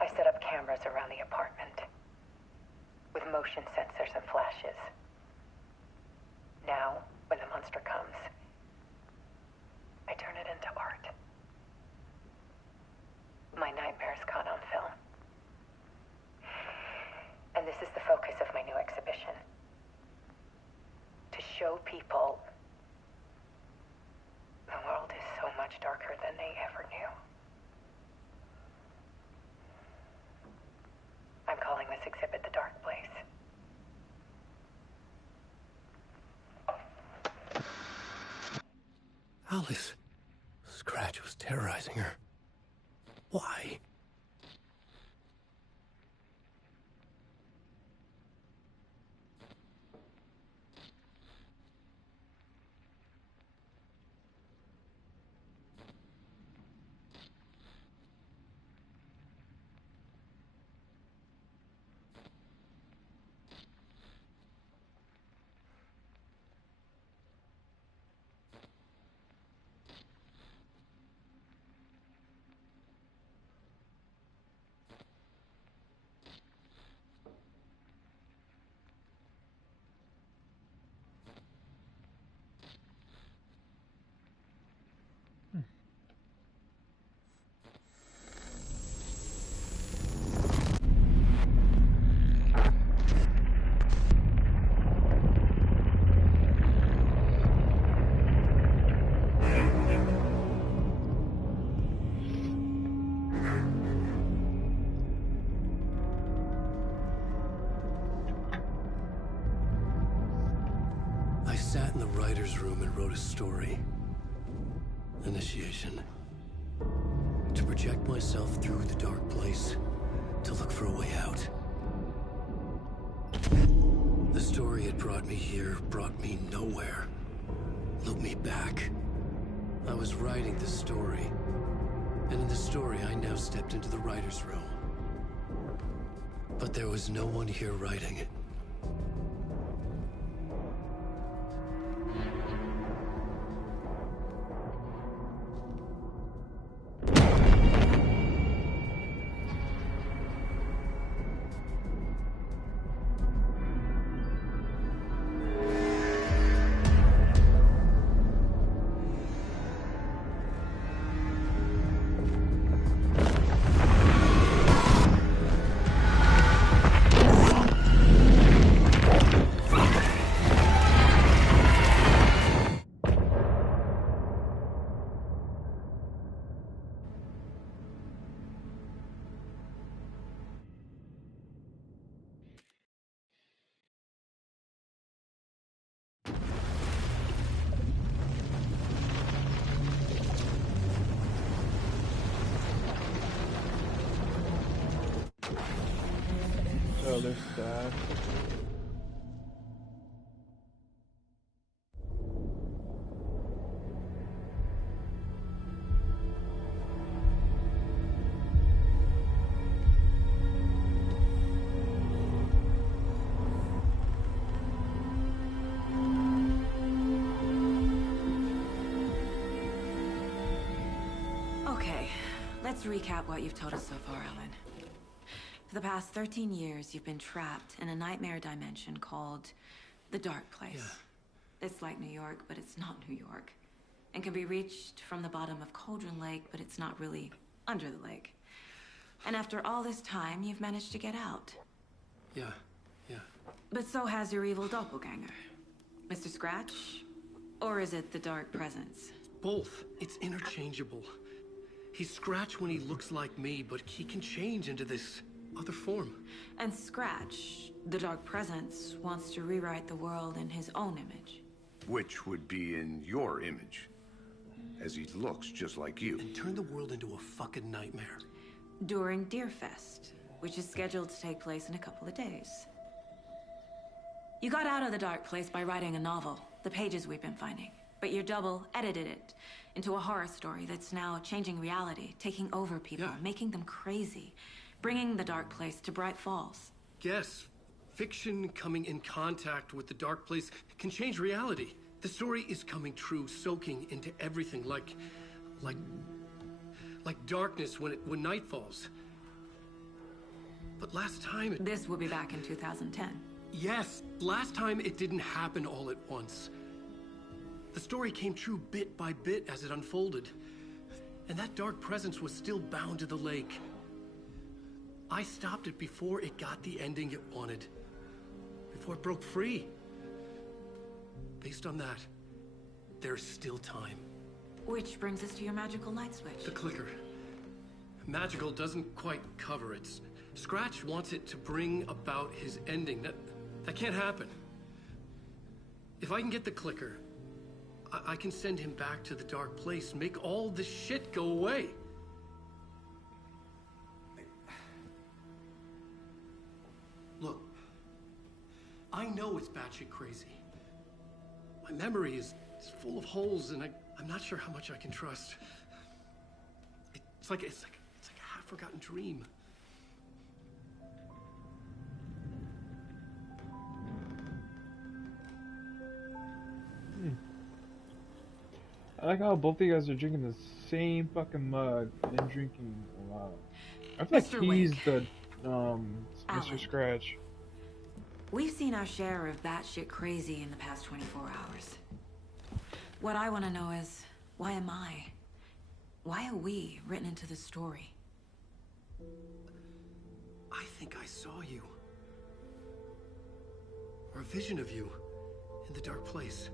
I set up cameras around the apartment with motion sensors and flashes. Now, when the monster comes, I turn it into art. My nightmares caught on film. And this is the focus of my new exhibition. To show people the world is so much darker than they ever knew. I'm calling this exhibit The Dark Place. Alice. Scratch was terrorizing her. Why? Sat in the writer's room and wrote a story. Initiation. To project myself through the dark place, to look for a way out. The story had brought me here, brought me nowhere. Looked me back. I was writing the story. And in the story, I now stepped into the writer's room. But there was no one here writing it. So there's that. Okay, let's recap what you've told us so far, Alan. For the past 13 years, you've been trapped in a nightmare dimension called the Dark Place. Yeah. It's like New York, but it's not New York. And can be reached from the bottom of Cauldron Lake, but it's not really under the lake. And after all this time, you've managed to get out. Yeah. But so has your evil doppelganger. Mr. Scratch? Or is it the Dark Presence? Both. It's interchangeable. He's Scratch when he looks like me, but he can change into this other form. And Scratch, the Dark Presence, wants to rewrite the world in his own image. Which would be in your image, as he looks just like you. And turn the world into a fucking nightmare. During Deerfest, which is scheduled to take place in a couple of days. You got out of the Dark Place by writing a novel, The Pages We've Been Finding. But your double edited it into a horror story that's now changing reality, taking over people, making them crazy, bringing the Dark Place to Bright Falls. Yes, fiction coming in contact with the Dark Place can change reality. The story is coming true, soaking into everything, like darkness when night falls. But last time This will be back in 2010. Yes, last time it didn't happen all at once. The story came true bit by bit as it unfolded. And that Dark Presence was still bound to the lake. I stopped it before it got the ending it wanted. Before it broke free. Based on that, there's still time. Which brings us to your magical light switch. The clicker. Magical doesn't quite cover it. Scratch wants it to bring about his ending. That can't happen. If I can get the clicker, I can send him back to the Dark Place, make all this shit go away. Look, I know it's batshit crazy. My memory is full of holes, and I'm not sure how much I can trust. It's like a half-forgotten dream. I like how both of you guys are drinking the same fucking mug and drinking a lot. I feel like Mr. he's Wake. the Mr. Alan. Scratch. We've seen our share of batshit crazy in the past 24 hours. What I want to know is, why am I? Why are we written into the story? I think I saw you. Or a vision of you in the Dark Place.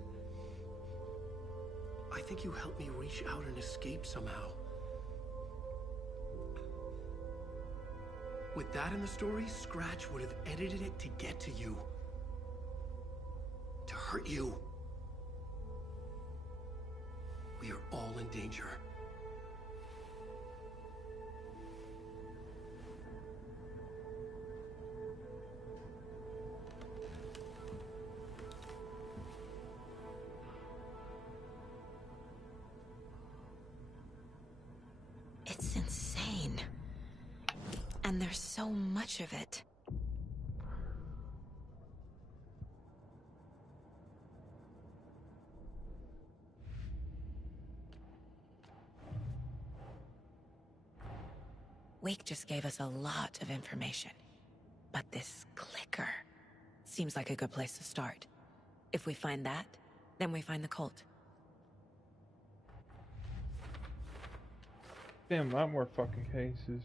I think you helped me reach out and escape somehow. With that in the story, Scratch would have edited it to get to you. To hurt you. We are all in danger. It's insane. And there's so much of it. Wake just gave us a lot of information. But this clicker seems like a good place to start. If we find that, then we find the cult. Damn, a lot more fucking cases.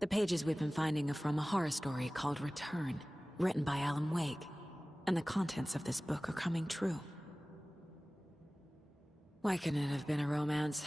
The pages we've been finding are from a horror story called Return, written by Alan Wake. And the contents of this book are coming true. Why couldn't it have been a romance?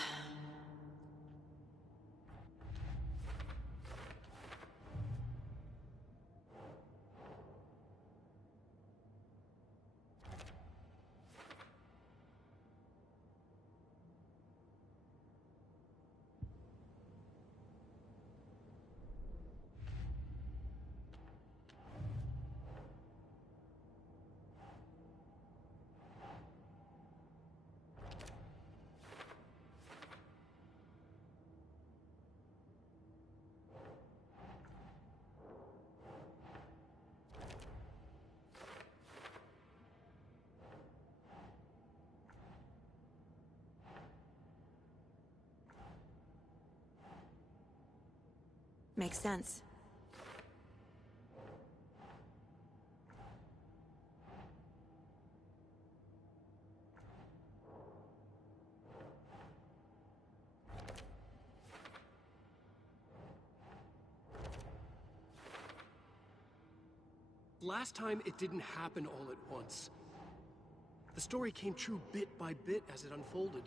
Makes sense. Last time, it didn't happen all at once. The story came true bit by bit as it unfolded.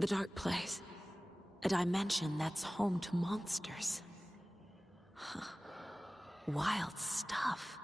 The Dark Place. A dimension that's home to monsters. Huh. Wild stuff.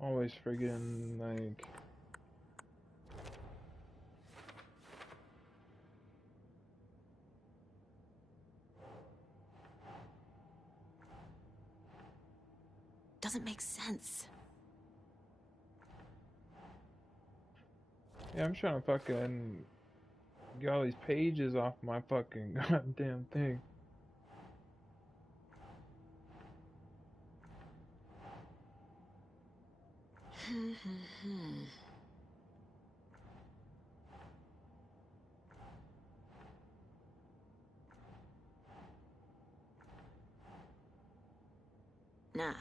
Always friggin' like... Doesn't make sense. Yeah, I'm trying to fucking get all these pages off my fucking goddamn thing. Nah.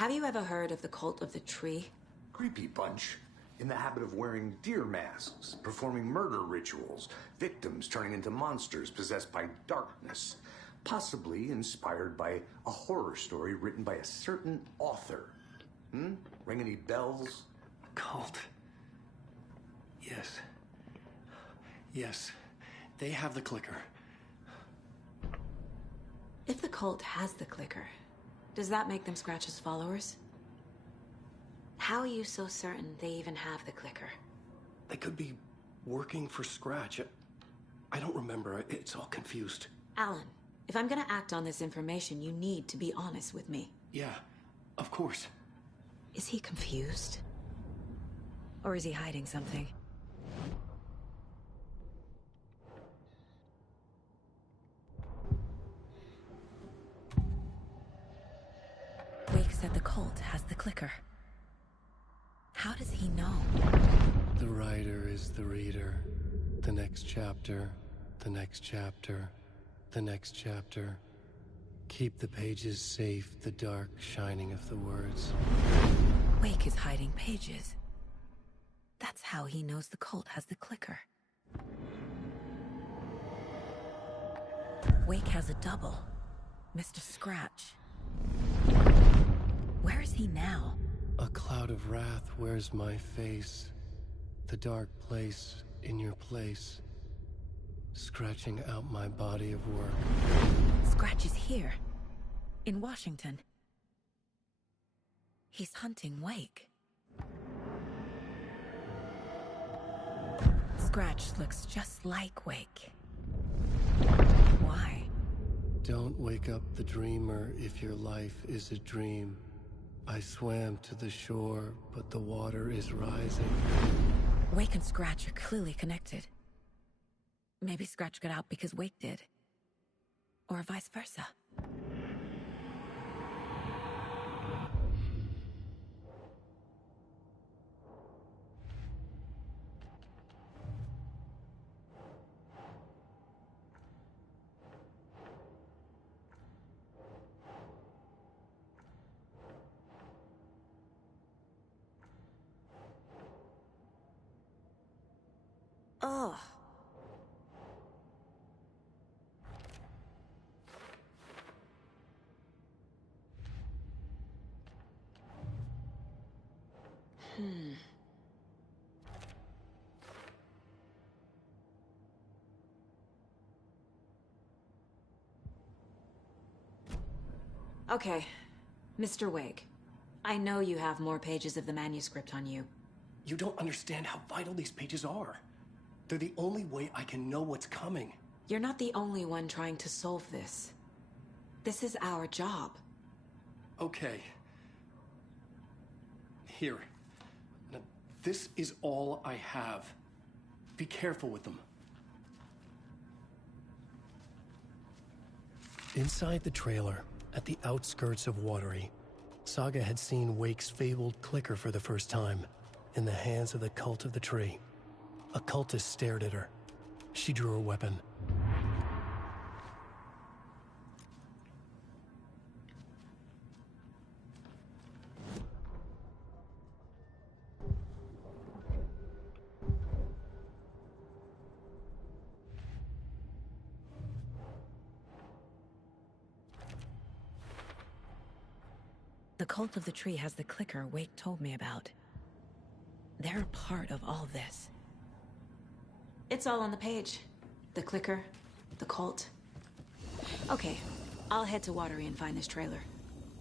Have you ever heard of the Cult of the Tree? Creepy bunch. In the habit of wearing deer masks, performing murder rituals, victims turning into monsters possessed by darkness. Possibly inspired by a horror story written by a certain author. Ring any bells? Cult. Yes. Yes. They have the clicker. If the cult has the clicker, does that make them Scratch's followers? How are you so certain they even have the clicker? They could be working for Scratch. I don't remember. It's all confused. Alan, if I'm gonna act on this information, you need to be honest with me. Yeah, of course. Is he confused? Or is he hiding something? Wake said the cult has the clicker. How does he know? The writer is the reader. The next chapter, the next chapter, the next chapter. Keep the pages safe, the dark shining of the words. Wake is hiding pages. That's how he knows the cult has the clicker. Wake has a double. Mr. Scratch. Where is he now? A cloud of wrath wears my face. The dark place in your place. Scratching out my body of work. Scratch is here. In Washington. He's hunting Wake. Scratch looks just like Wake. Why? Don't wake up the dreamer if your life is a dream. I swam to the shore, but the water is rising. Wake and Scratch are clearly connected. Maybe Scratch got out because Wake did. Or vice versa. Oh. Okay, Mr. Wake. I know you have more pages of the manuscript on you. You don't understand how vital these pages are. They're the only way I can know what's coming. You're not the only one trying to solve this. This is our job. Okay. Here. Now, this is all I have. Be careful with them. Inside the trailer, at the outskirts of Watery, Saga had seen Wake's fabled clicker for the first time, in the hands of the Cult of the Tree. A cultist stared at her. She drew her weapon. The Cult of the Tree has the clicker Wake told me about. They're a part of all this. It's all on the page. The clicker, the cult. Okay, I'll head to Watery and find this trailer.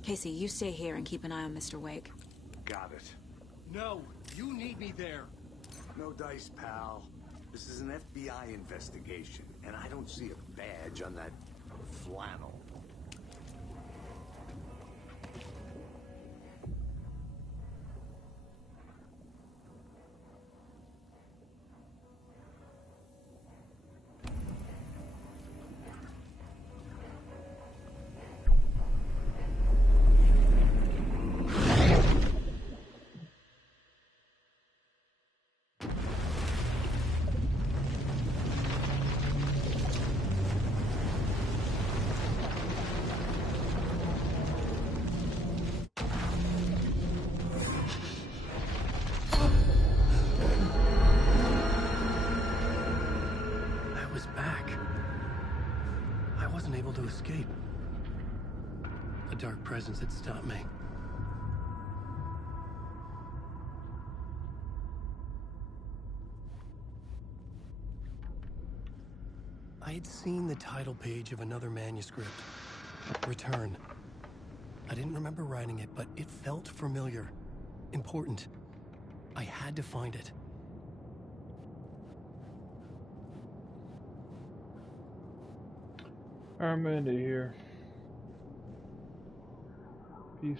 Casey, you stay here and keep an eye on Mr. Wake. Got it. No, you need me there. No dice, pal. This is an FBI investigation, and I don't see a badge on that flannel. To escape. A dark presence had stopped me. I had seen the title page of another manuscript. Return. I didn't remember writing it, but it felt familiar. Important. I had to find it. I'm into here. Peace.